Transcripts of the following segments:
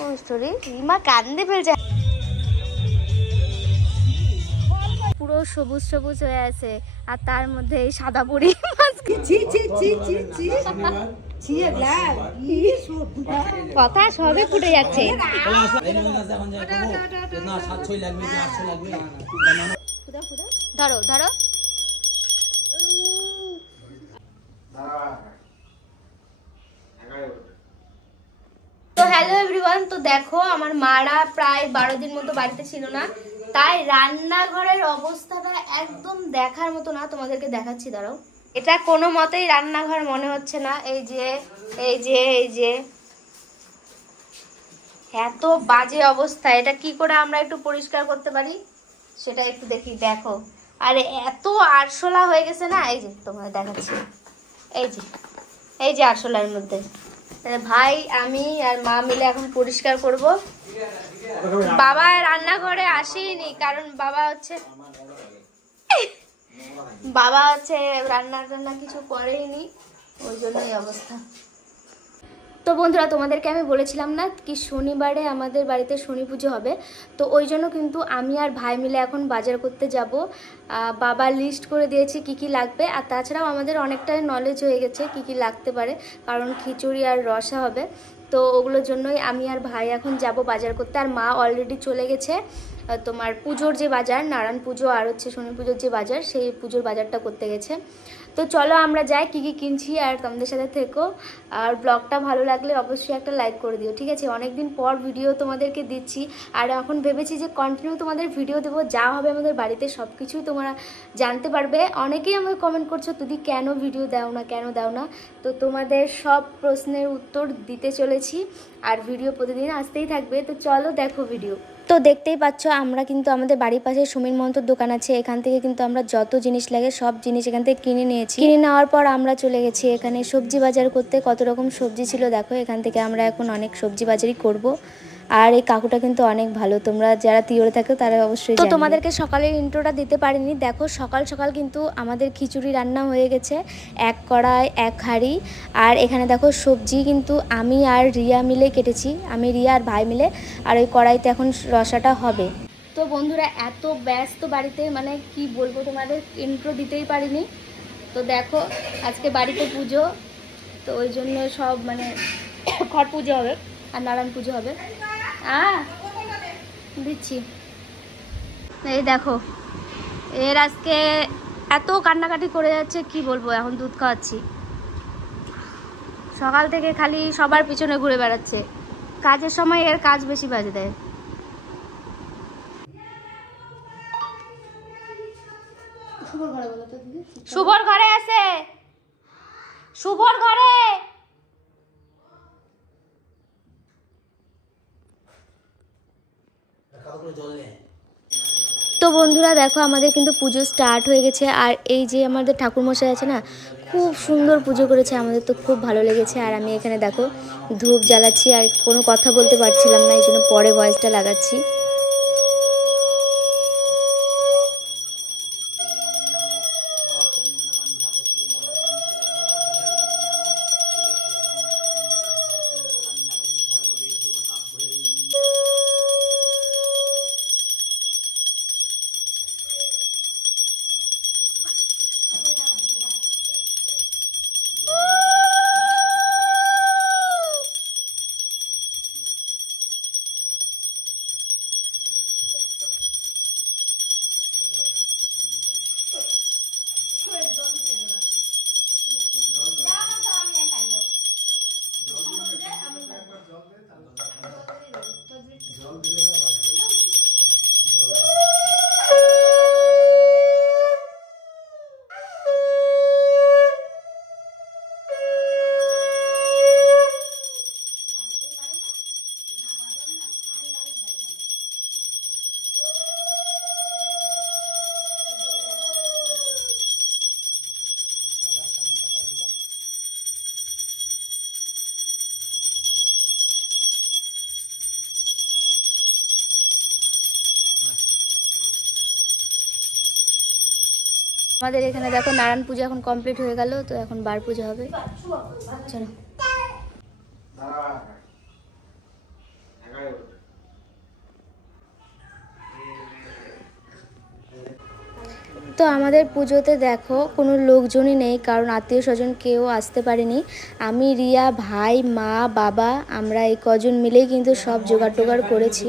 ও story Rima কান্দে ফেলছে। পুরো সবুজ সবুজ হয়ে আছে আর তার মধ্যে এই সাদা পরি কথা সবই ফুটে যাচ্ছে। ধরো ধরো। তো হ্যালো এভরিওয়ান, তো দেখো আমার মারা প্রায় 12 দিন মতো বাড়িতে ছিল না, তাই রান্নাঘরের অবস্থাটা একদম দেখার মতো না। তোমাদেরকে দেখাচ্ছি, দাঁড়াও। এটা কোনো মতেই রান্নাঘর মনে হচ্ছে না। এই যে এই যে এই যে এত বাজে অবস্থা, এটা কি করে আমরা একটু পরিষ্কার করতে পারি সেটা একটু দেখি। দেখো, আর এত আরশোলা হয়ে গেছে না। এই যে তোমাদের দেখাচ্ছি, এই যে এই যে আরশোলার মধ্যে ভাই আমি আর মা মিলে এখন পরিষ্কার করব। বাবা রান্নাঘরে আসেনি, কারণ বাবা হচ্ছে রান্না কিছু করেনি, ওই জন্যই অবস্থা। তো বন্ধুরা, তোমাদেরকে আমি বলেছিলাম না কি শনিবারে আমাদের বাড়িতে শনি পুজো হবে, তো ওই জন্য কিন্তু আমি আর ভাই মিলে এখন বাজার করতে যাব। বাবা লিস্ট করে দিয়েছে কি কি লাগবে, আর তাছাড়াও আমাদের অনেকটাই নলেজ হয়ে গেছে কি কি লাগতে পারে, কারণ খিচুড়ি আর রসা হবে। তো ওগুলোর জন্যই আমি আর ভাই এখন যাব বাজার করতে। আর মা অলরেডি চলে গেছে তোমার পুজোর যে বাজার, নারায়ণ পুজো আর হচ্ছে শনি পুজোর যে বাজার, সেই পুজোর বাজারটা করতে গেছে। তো চলো আমরা যাই, কী কী কিনছি আর তোমাদের সাথে থেকো। আর ব্লগটা ভালো লাগলে অবশ্যই একটা লাইক করে দিও, ঠিক আছে? অনেকদিন পর ভিডিও তোমাদেরকে দিচ্ছি, আর এখন ভেবেছি যে কন্টিনিউ তোমাদের ভিডিও দেবো, যা হবে আমাদের বাড়িতে সব কিছুই তোমরা জানতে পারবে। অনেকেই আমাকে কমেন্ট করছো দিদি কেন ভিডিও দাও না, কেন দাও না। তো তোমাদের সব প্রশ্নের উত্তর দিতে চলেছি, আর ভিডিও প্রতিদিন আসতেই থাকবে। তো চলো দেখো ভিডিও। তো দেখতেই পাচ্ছ আমরা কিন্তু আমাদের বাড়ির পাশে সমীর মন্ত্রর দোকান আছে, এখান থেকে কিন্তু আমরা যত জিনিস লাগে সব জিনিস এখান থেকে কিনে নিয়েছি। কিনে নেওয়ার পর আমরা চলে গেছি এখানে সবজি বাজার করতে। কত রকম সবজি ছিল দেখো, এখান থেকে আমরা এখন অনেক সবজি বাজারই করব। আর এই কাকুটা কিন্তু অনেক ভালো, তোমরা যারা তিওরে থাকো তারা অবশ্যই। তো তোমাদেরকে সকালের ইন্ট্রোটা দিতে পারিনি, দেখো সকাল সকাল কিন্তু আমাদের খিচুড়ি রান্না হয়ে গেছে, এক কড়াই এক হাঁড়ি। আর এখানে দেখো সবজি কিন্তু আমি আর রিয়া মিলে কেটেছি, আমি রিয়া আর ভাই মিলে। আর ওই কড়াইতে এখন রসাটা হবে। তো বন্ধুরা এত ব্যস্ত বাড়িতে, মানে কি বলবো তোমাদের, ইন্ট্রো দিতেই পারিনি। তো দেখো আজকে বাড়িতে পুজো, তো ওই জন্য সব মানে ঘট পুজো হবে আর নারায়ণ পুজো হবে। দিচ্ছি, এই দেখো এর আজকে এত কান্নাকাটি করে যাচ্ছে কি বলবো। এখন দুধ খাওয়াচ্ছি, সকাল থেকে খালি সবার পিছনে ঘুরে বেড়াচ্ছে, কাজের সময় এর কাজ বেশি বাজে দেয়। শুভর ঘরে আছে, শুভর ঘরে। তো বন্ধুরা দেখো আমাদের কিন্তু পুজো স্টার্ট হয়ে গেছে। আর এই যে আমাদের ঠাকুরমশাই আছে না, খুব সুন্দর পুজো করেছে, আমাদের তো খুব ভালো লেগেছে। আর আমি এখানে দেখো ধূপ জ্বালাচ্ছি, আর কোনো কথা বলতে পারছিলাম না, এই জন্য পরে ভয়েসটা লাগাচ্ছি। আমাদের এখানে দেখো নারায়ণ পূজা এখন কমপ্লিট হয়ে গেল, তো এখন বার পূজা হবে। চলো তো আমাদের পুজোতে দেখো কোনো লোকজনই নেই, কারণ আত্মীয় স্বজন কেউ আসতে পারেনি। আমি, রিয়া, ভাই, মা, বাবা, আমরা এই কজন মিলেই কিন্তু সব জোগাড় টোগাড় করেছি।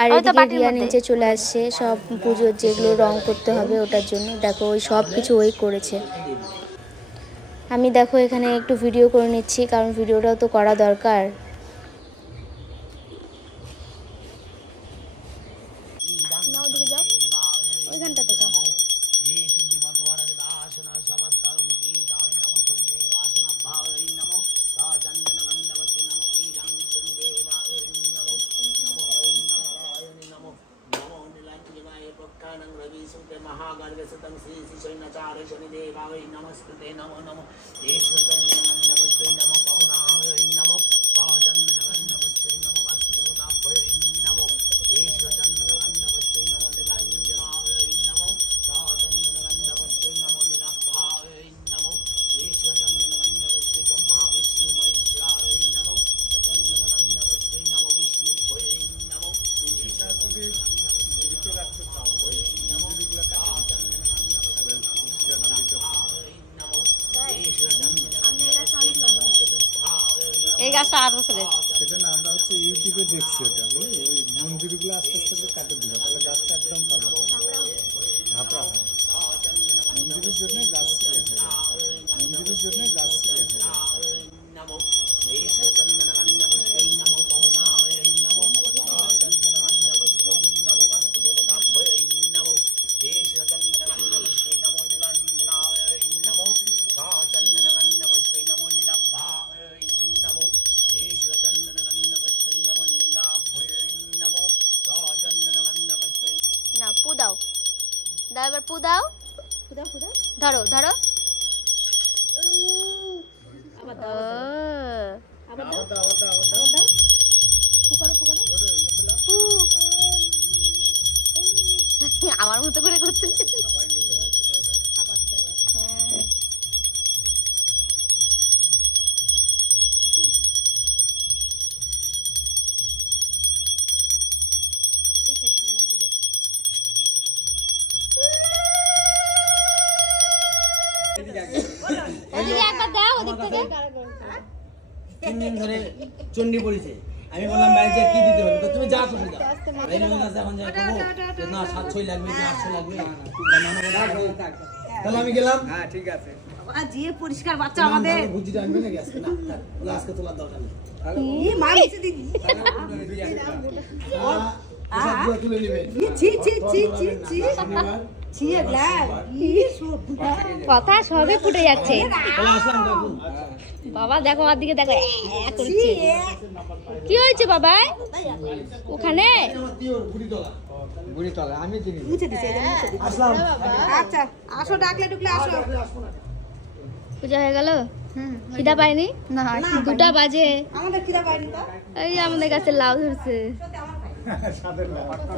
আর এদিকে রিয়া নিচে চলে আসছে সব পুজোর যেগুলো রং করতে হবে ওটার জন্য। দেখো ওই সব কিছু ওই করেছে। আমি দেখো এখানে একটু ভিডিও করে নিচ্ছি, কারণ ভিডিওটাও তো করা দরকার। এই গাছটা 8 বছরের। সেটা না, আমরা হচ্ছে ইউটিউবে দেখছি ওটা, ওই মন্দিরগুলো আস্তে আস্তে করে কাটে দিল, তাহলে গাছটা একদম ঝাপড়া হয়। মন্দিরের জন্য গাছ মন্দিরের জন্য গাছ এবার পু দাও, ধরো ধরো। আমার মতো করে করতে চন্ডী পড়েছে। আমি বললাম বাড়িতে কি দিতে হবে, তুমি যা খুশি দাও। এখন যাই না 700 লাগবে কি 800 লাগবে, তাহলে আমি গেলাম। হ্যাঁ ঠিক আছে, যে পরিষ্কার বাচ্চা আমাদের বুঝিটা আনবি নাকি আজকে? না বলে আজকে তোলার দরকার নেই, এই মারছে দিদি তুলে নিবে। ছি ছি ছি ছি ছি ছি কথা সবে ফুটে যাচ্ছে। বাবা দেখো আমার দিকে, দেখো কি হয়েছে বাবা ওখানে? আচ্ছা আসো, ডাকলে ঢুকলে আসো। পূজা হয়ে গেল? খিদা পাইনি না, 2টা বাজে। আমাদের খিদা পাইনি তো, এই আমাদের কাছে লাউ ধরছে,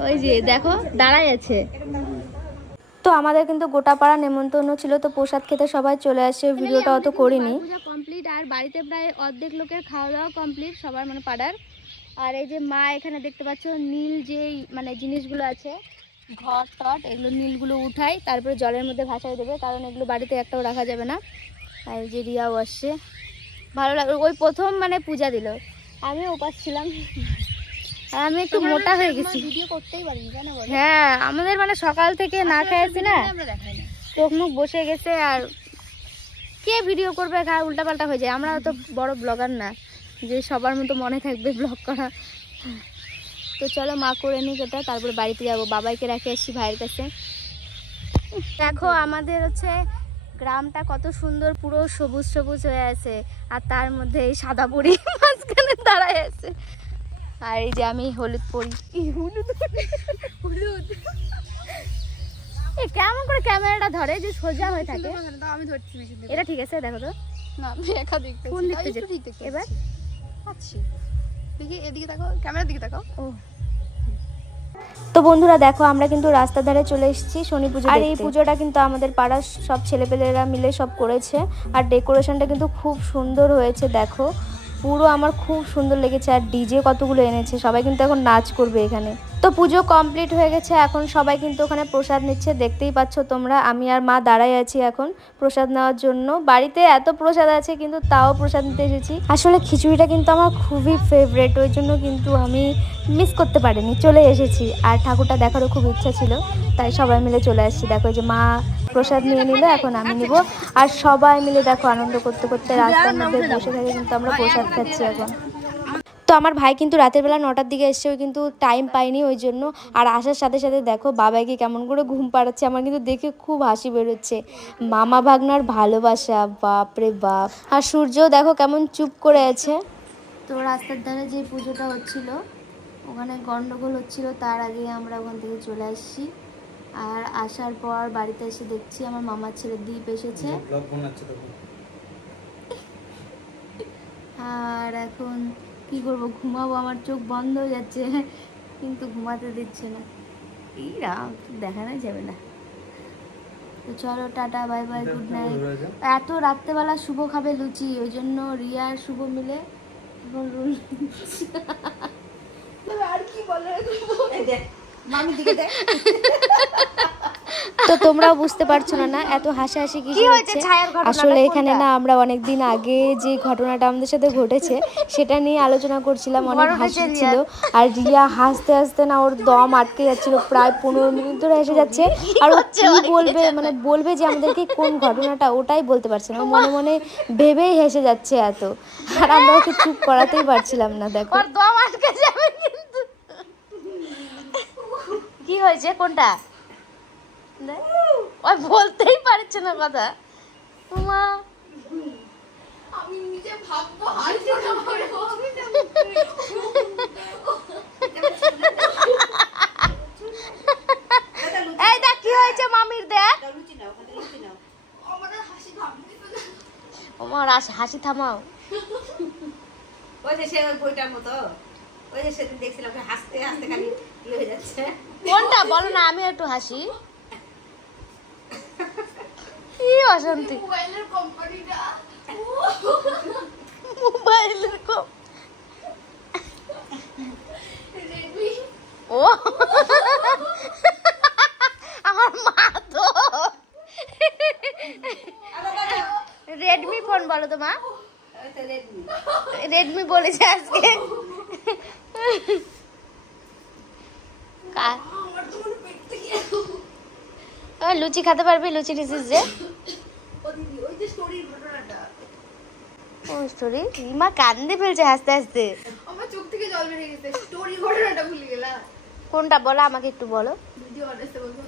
ওই যে দেখো দাঁড়াই আছে। তো আমাদের কিন্তু গোটা পাড়া নেমন্তন্ন ছিল, তো প্রসাদ খেতে সবাই চলে আসে। ভিডিওটা অত করিনি। পূজা কমপ্লিট, আর বাড়িতে প্রায় অর্ধেক লোকের খাওয়া দাওয়া কমপ্লিট সবার, মানে পাড়ার। আর এই যে মা এখানে দেখতে পাচ্ছ নীল যেই মানে জিনিসগুলো আছে, ঘট টট, এগুলো নীলগুলো উঠাই, তারপরে জলের মধ্যে ভাসাই দেবে, কারণ এগুলো বাড়িতে একটাও রাখা যাবে না। আর এই যে রিয়াও আসছে, ভালো লাগলো। ওই প্রথম মানে পূজা দিল, আমি উপাস ছিলাম, আর আমি একটু মোটা হয়ে গেছি। ভিডিও করতেই পারিনি, জানো? হ্যাঁ, আমাদের মানে সকাল থেকে না খেয়েছি না, চোখ মুখ বসে গেছে, আর কে ভিডিও করবে, খায় উল্টা পাল্টা হয়ে যায়। আমরা তো বড় ব্লগার না যে সবার মতো মনে থাকবে ব্লগ করা। তো চলো মা করে নিক এটা, তারপরে বাড়িতে যাবো। বাবাইকে রেখে আসছি ভাইয়ের কাছে। দেখো আমাদের হচ্ছে গ্রামটা কত সুন্দর, পুরো সবুজ সবুজ হয়ে আছে, আর তার মধ্যে এই সাদা পরি মাঝখানে দাঁড়ায় আছে। আর এই যে আমি হলুদ পরি, হলুদ কেমন করে ক্যামেরাটা ধরে যে সোজা হয়ে থাকে? আমি ধরছি, এটা ঠিক আছে? দেখো তো, না আমি একা দেখতে, কোন দিকতে যেতে এবার আচ্ছা দেখি, এদিকে দেখো, ক্যামেরার দিকে দেখো। ও তো বন্ধুরা দেখো, আমরা কিন্তু রাস্তার ধারে চলে এসেছি শনি পুজো। আর এই পুজোটা কিন্তু আমাদের পাড়ার সব ছেলেপেলেরা মিলে সব করেছে, আর ডেকোরেশনটা কিন্তু খুব সুন্দর হয়েছে। দেখো পুরো আমার খুব সুন্দর লেগেছে, আর ডিজে কতগুলো এনেছে, সবাই কিন্তু এখন নাচ করবে এখানে। তো পুজো কমপ্লিট হয়ে গেছে, এখন সবাই কিন্তু ওখানে প্রসাদ নিচ্ছে, দেখতেই পাচ্ছ তোমরা। আমি আর মা দাঁড়াই আছি এখন প্রসাদ নেওয়ার জন্য। বাড়িতে এত প্রসাদ আছে কিন্তু তাও প্রসাদ নিতে এসেছি। আসলে খিচুড়িটা কিন্তু আমার খুবই ফেভারিট, ওই জন্য কিন্তু আমি মিস করতে পারিনি, চলে এসেছি। আর ঠাকুরটা দেখারও খুব ইচ্ছা ছিল, তাই সবাই মিলে চলে আসছি। দেখো যে মা প্রসাদ নিয়ে নিল, এখন আমি নিব। আর সবাই মিলে দেখো আনন্দ করতে করতে রাস্তার মধ্যে বসে থেকে কিন্তু আমরা প্রসাদ খাচ্ছি এখন। তো আমার ভাই কিন্তু রাতের বেলা 9টার দিকে এসছে, ওই কিন্তু টাইম পাইনি ওই জন্য। আর আসার সাথে সাথে দেখো বাবাইকে কেমন করে ঘুম পাড়াচ্ছে, আমার কিন্তু দেখে খুব হাসি বেরোচ্ছে। মামা ভাগনার ভালোবাসা, বাপরে বাপ। আর সূর্যও দেখো কেমন চুপ করে আছে। তো রাস্তার ধারে যে পুজোটা হচ্ছিল ওখানে গন্ডগোল হচ্ছিল, তার আগে আমরা ওখান থেকে চলে আসছি। আর আসার পর বাড়িতে এসে দেখছি আমার মামার ছেলে দীপ এসেছে। আর এখন কি করবো, ঘুমাবো, আমার চোখ বন্ধ হয়ে যাচ্ছে কিন্তু ঘুমাতে দিচ্ছে না। এই রাম, দেখানো যাবে না। তো চলো tata, bye bye, good night. এত রাত্রেবেলা শুভ খাবে লুচি, ওই জন্য রিয়া আর শুভ মিলে আর কি বলে মামি দিকে দেখ। তো তোমরাও বুঝতে পারছো না এত হাসাহাসি কি হচ্ছে। আসলে এখানে না আমরা অনেকদিন আগে যে ঘটনাটা আমাদের সাথে ঘটেছে সেটা নিয়ে আলোচনা করছিলাম, অনেক হাসি ছিল। আর রিয়া হাসতে হাসতে না ওর দম আটকে যাচ্ছিল, প্রায় 15 মিনিট ধরে এসে যাচ্ছে। আর ও কি বলবে, মানে বলবে যে আমাদেরকে কোন ঘটনাটা, ওটাই বলতে পারছে না, ও মনে মনে ভেবেই হেসে যাচ্ছে এত। আর আমরা ওকে চুপ করাতেই পারছিলাম না। দেখো দম আটকে যাবে কিন্তু। কি হয়েছে কোনটা, ওই বলতেই পারছে না কথা। মা আমি নিজে ভাববো হাসি এই দেখ কি হয়েছে মামির, দেখ আমার হাসি থামাও। ওই যে সে বইটার মতো, ওই যে সেদিন দেখছিলাম হাসতে হাসতে খালি কি হয়ে যাচ্ছে। কোনটা বলো না, আমি একটু হাসি। কি অশান্তি, মোবাইলের কোম্পানিটা, মোবাইলের রেডমি। ও আমার মা তো রেডমি ফোন বলো তো মা, রেডমি বলেছে আজকে। লুচি খেতে পারবি, লুচি নিছিস যে ও স্টোরি। মা কান্দে ফেলছে হাসতে হাসতে, আমার চোখ থেকে জল বেরিয়ে গেছে। স্টোরি ঘটনাটা ভুলে গেলাম। কোনটা বলো আমাকে একটু বলো। ভিডিও অনেস্টে বলবো,